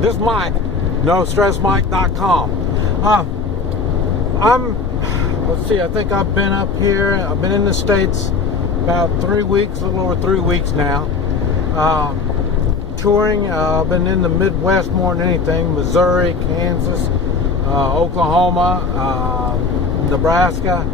this Mike, NoStressMike.com. Let's see, I think I've been up here, I've been in the States about 3 weeks, a little over 3 weeks now. Touring, I've been in the Midwest more than anything, Missouri, Kansas, Oklahoma, Nebraska.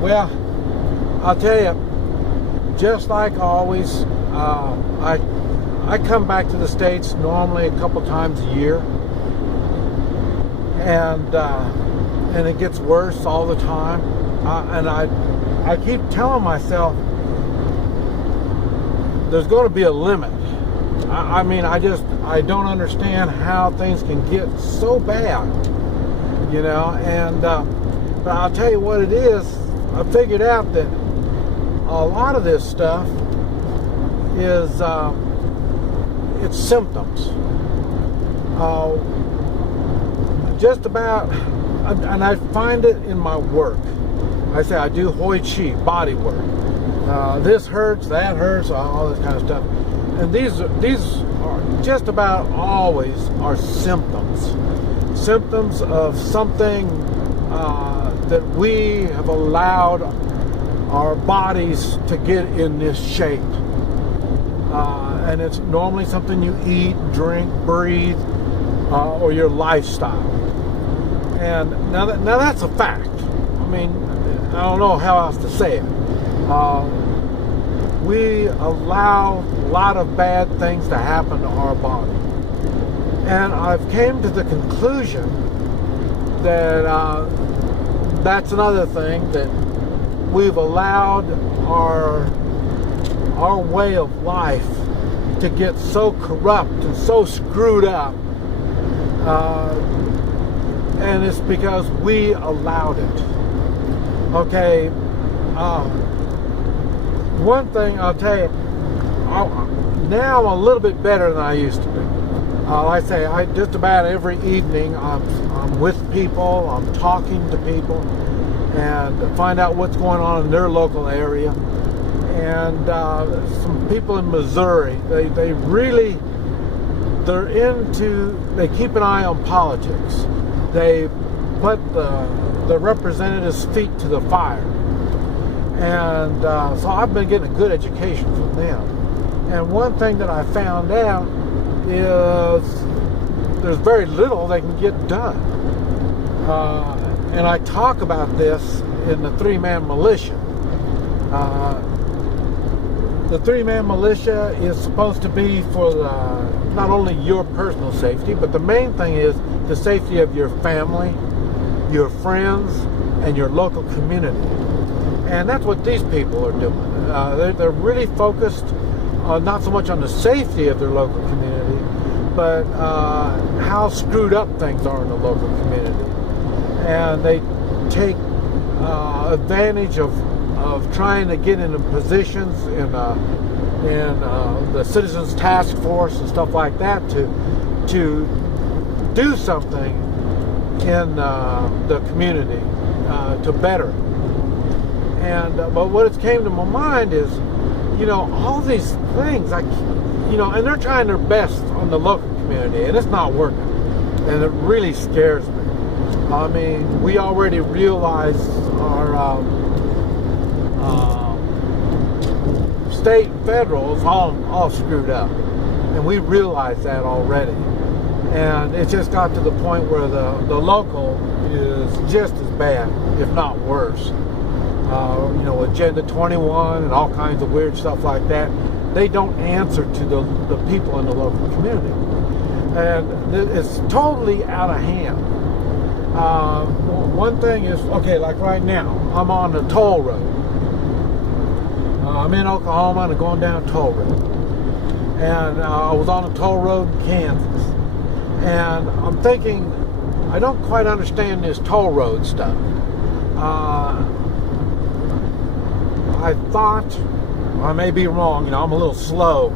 Well, I'll tell you, just like always, I come back to the States normally a couple times a year, and it gets worse all the time. And I keep telling myself there's going to be a limit. I mean, I don't understand how things can get so bad, you know. And but I'll tell you what it is. I figured out that a lot of this stuff is it's symptoms. Just about, and I find it in my work. I say I do Hoi Chi, body work. This hurts, that hurts, all this kind of stuff. And these are just about always are symptoms. Symptoms of something that we have allowed our bodies to get in this shape. And it's normally something you eat, drink, breathe, or your lifestyle. And now that's a fact. I mean, I don't know how else to say it. We allow a lot of bad things to happen to our body. And I've came to the conclusion that that's another thing, that we've allowed our way of life to get so corrupt and so screwed up, and it's because we allowed it. Okay, one thing I'll tell you, now I'm a little bit better than I used to be. Like I say, just about every evening I'm with people, I'm talking to people, and find out what's going on in their local area. And some people in Missouri, they keep an eye on politics. They put the representatives' feet to the fire. And so I've been getting a good education from them. And one thing that I found out is there's very little they can get done. And I talk about this in the three-man militia. The three-man militia is supposed to be for not only your personal safety, but the main thing is the safety of your family, your friends, and your local community. And that's what these people are doing. They're really focused not so much on the safety of their local community, but how screwed up things are in the local community. And they take advantage of trying to get into positions in the Citizens Task Force and stuff like that to do something in the community to better it. And but what it came to my mind is, you know, all these things, like, you know, and they're trying their best on the local community, and it's not working, and it really scares me. I mean, we already realize our state and federal is all screwed up, and we realize that already. And it just got to the point where the local is just as bad, if not worse. You know, Agenda 21 and all kinds of weird stuff like that. They don't answer to the people in the local community. And it's totally out of hand. One thing is, okay, like right now, I'm on the toll road. I'm in Oklahoma and I'm going down a toll road. And I was on a toll road in Kansas. And I'm thinking, I don't quite understand this toll road stuff. I thought, I may be wrong, you know, I'm a little slow,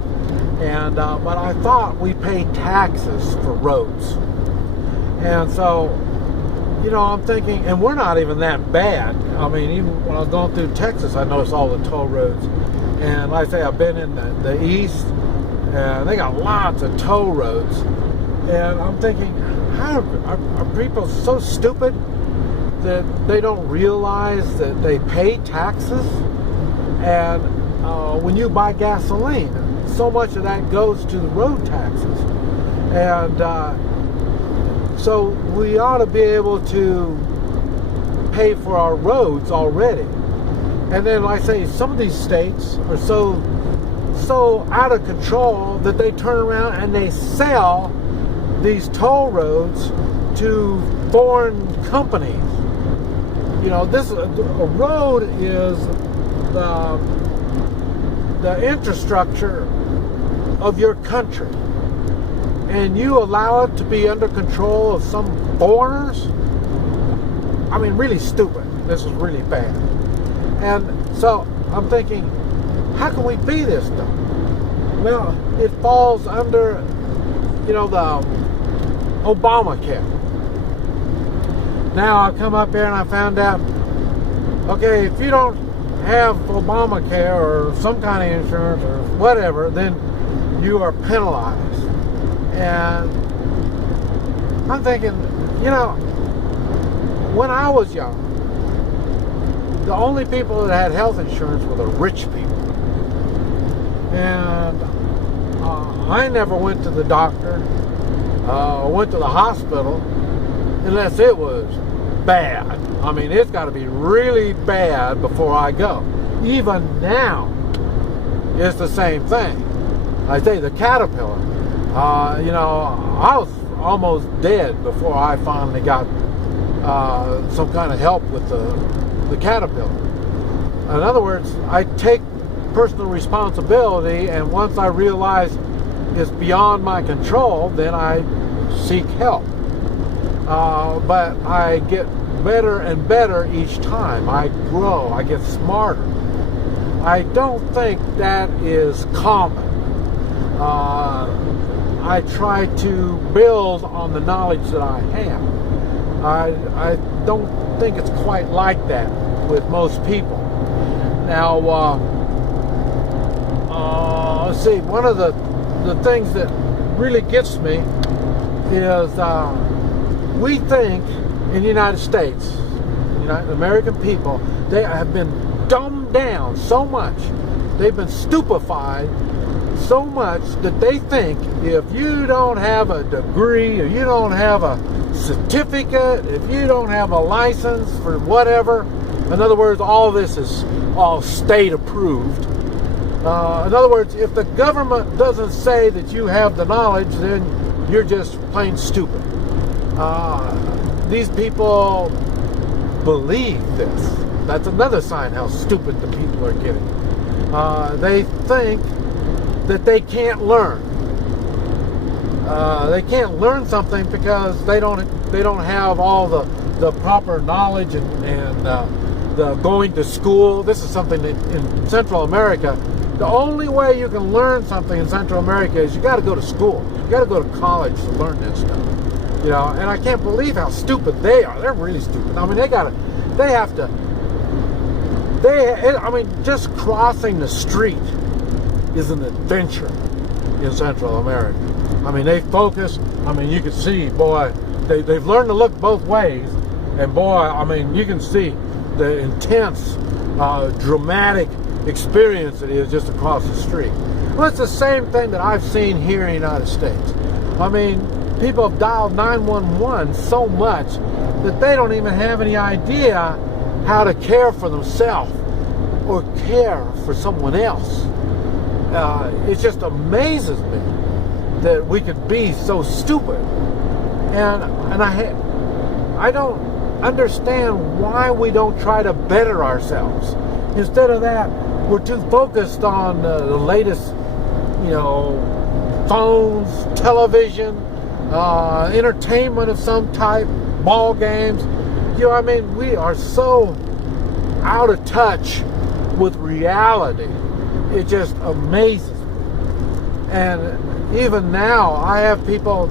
and but I thought we pay taxes for roads. And so, you know, I'm thinking, and we're not even that bad. I mean, even when I was going through Texas, I noticed all the toll roads. And like I say, I've been in the east, and they got lots of toll roads. And I'm thinking, how are people so stupid that they don't realize that they pay taxes? And when you buy gasoline, so much of that goes to the road taxes. And so we ought to be able to pay for our roads already. And then, like I say, some of these states are so out of control that they turn around and they sell these toll roads to foreign companies. You know, a road is the infrastructure of your country, and you allow it to be under control of some foreigners. I mean, really stupid. This is really bad. And so I'm thinking, how can we be this though? Well, it falls under, the Obamacare. Now I come up here and I found out, okay, if you don't have Obamacare or some kind of insurance or whatever, then you are penalized. And I'm thinking, when I was young, the only people that had health insurance were the rich people. And I never went to the doctor, went to the hospital, unless it was bad. I mean, it's got to be really bad before I go. Even now, it's the same thing. I say the caterpillar. I was almost dead before I finally got some kind of help with the caterpillar. In other words, I take personal responsibility, and once I realize it's beyond my control, then I seek help. But I get better and better each time. I grow, I get smarter. I don't think that is common. I try to build on the knowledge that I have. I don't think it's quite like that with most people. Now, let's see, one of the things that really gets me is we think in the United States, the American people, they have been dumbed down so much, they've been stupefied so much that they think if you don't have a degree, or you don't have a certificate, if you don't have a license for whatever, in other words, all this is all state approved. In other words, if the government doesn't say that you have the knowledge, then you're just plain stupid. These people believe this. That's another sign how stupid the people are getting. They think that they can't learn. They can't learn something because they don't have all the proper knowledge and the going to school. This is something that in Central America, the only way you can learn something in Central America is you got to go to school. You got to go to college to learn this stuff. And I can't believe how stupid they are. They're really stupid. I mean, just crossing the street is an adventure in Central America. I mean, they focus. I mean, you can see, boy, they've learned to look both ways. And boy, I mean, you can see the intense, dramatic experience it is just across the street. Well, it's the same thing that I've seen here in the United States. I mean, people have dialed 911 so much that they don't even have any idea how to care for themselves or care for someone else. It just amazes me that we could be so stupid. And I don't understand why we don't try to better ourselves. Instead of that, we're too focused on the latest, phones, television, entertainment of some type, ball games. We are so out of touch with reality. It just amazes me. And even now, I have people,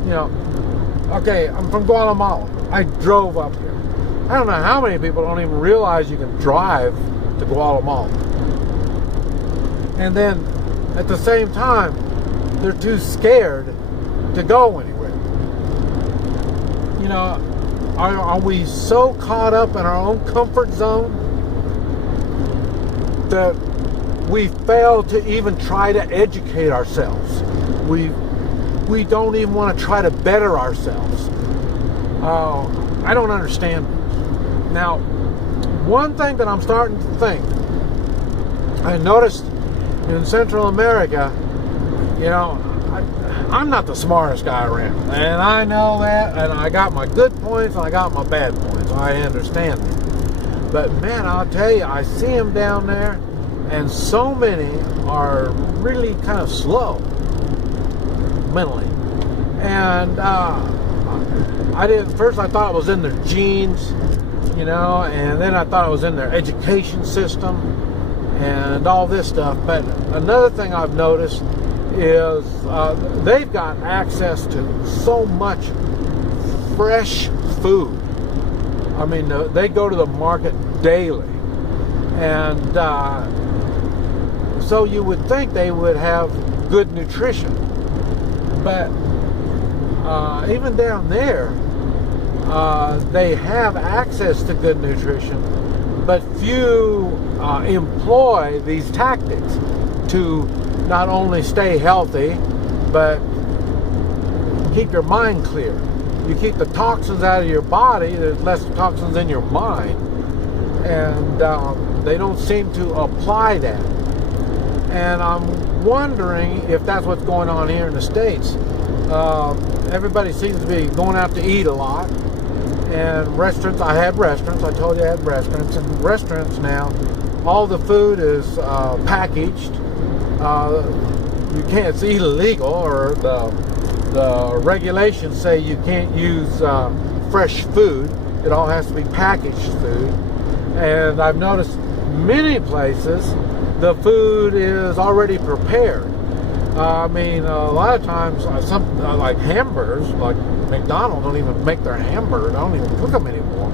okay, I'm from Guatemala. I drove up here. I don't know how many people don't even realize you can drive to Guatemala. And then, at the same time, they're too scared to go anywhere. You know, are we so caught up in our own comfort zone that we fail to even try to educate ourselves? We don't even want to try to better ourselves. I don't understand. Now, one thing that I'm starting to think, I noticed in Central America, you know, I'm not the smartest guy around, and I know that, and I got my good points and I got my bad points. I understand them. But man, I'll tell you, I see them down there, and so many are really kind of slow mentally. And first I thought it was in their genes, you know, and then I thought it was in their education system and all this stuff. But another thing I've noticed is they've got access to so much fresh food. I mean, they go to the market daily, and so you would think they would have good nutrition, but even down there, they have access to good nutrition, but few employ these tactics to not only stay healthy, but keep your mind clear. You keep the toxins out of your body, there's less toxins in your mind. And they don't seem to apply that. And I'm wondering if that's what's going on here in the States. Everybody seems to be going out to eat a lot. And restaurants, I had restaurants, I told you I had restaurants. And restaurants now, all the food is packaged. You can't, it's illegal, or the regulations say you can't use fresh food. It all has to be packaged food. And I've noticed many places the food is already prepared. I mean, a lot of times, like hamburgers, like McDonald's don't even make their hamburgers. They don't even cook them anymore.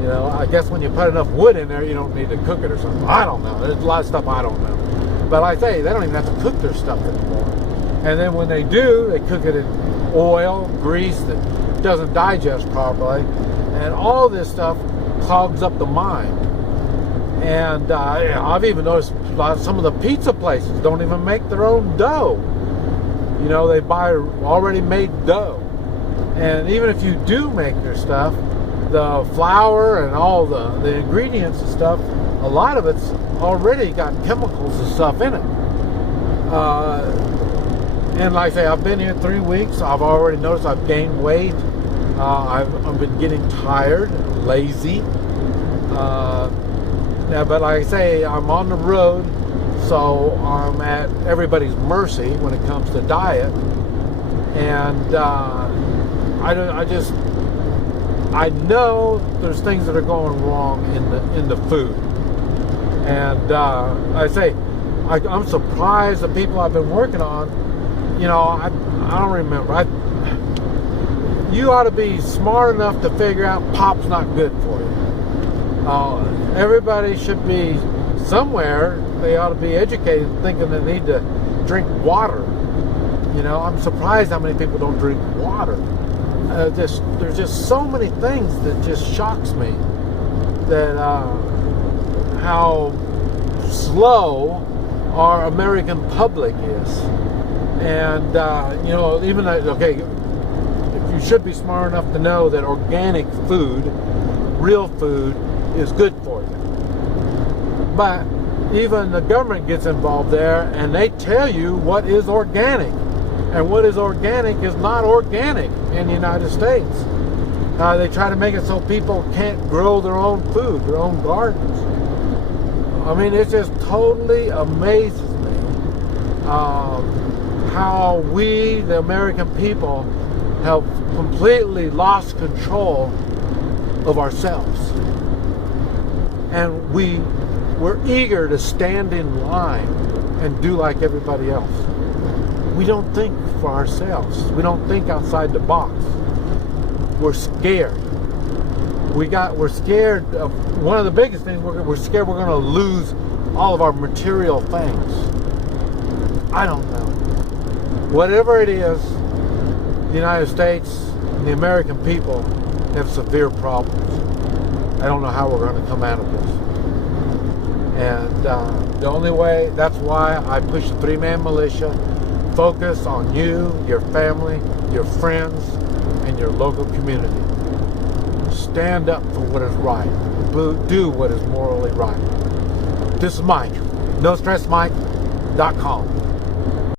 You know, I guess when you put enough wood in there, you don't need to cook it or something. I don't know. There's a lot of stuff I don't know. But like I say, they don't even have to cook their stuff anymore. And then when they do, they cook it in oil, grease that doesn't digest properly. And all this stuff clogs up the mind. And I've even noticed some of the pizza places don't even make their own dough. You know, they buy already made dough. And even if you do make their stuff, the flour and all the ingredients and stuff, a lot of it's already got chemicals and stuff in it. And like I say, I've been here 3 weeks. I've already noticed I've gained weight. I've been getting tired, lazy. Yeah, but like I say, I'm on the road, so I'm at everybody's mercy when it comes to diet. And I know there's things that are going wrong in the food. And I say, I'm surprised the people I've been working on, you know, I don't remember. You ought to be smart enough to figure out pop's not good for you. Everybody should be somewhere. They ought to be educated, thinking they need to drink water. You know, I'm surprised how many people don't drink water. There's just so many things that just shocks me. That how slow our American public is. And you know, even okay, you should be smart enough to know that organic food, real food, is good for you. But even the government gets involved there, and they tell you what is organic, and what is organic is not organic in the United States. They try to make it so people can't grow their own food, their own gardens. I mean, it just totally amazes me how we, the American people, have completely lost control of ourselves. And we're eager to stand in line and do like everybody else. We don't think for ourselves. We don't think outside the box. We're scared. We're scared of one of the biggest things. We're scared we're going to lose all of our material things. I don't know. Whatever it is, the United States and the American people have severe problems. I don't know how we're going to come out of this. And the only way, that's why I push the three-man militia. Focus on you, your family, your friends, and your local community. Stand up for what is right. Do what is morally right. This is Mike, NoStressMike.com.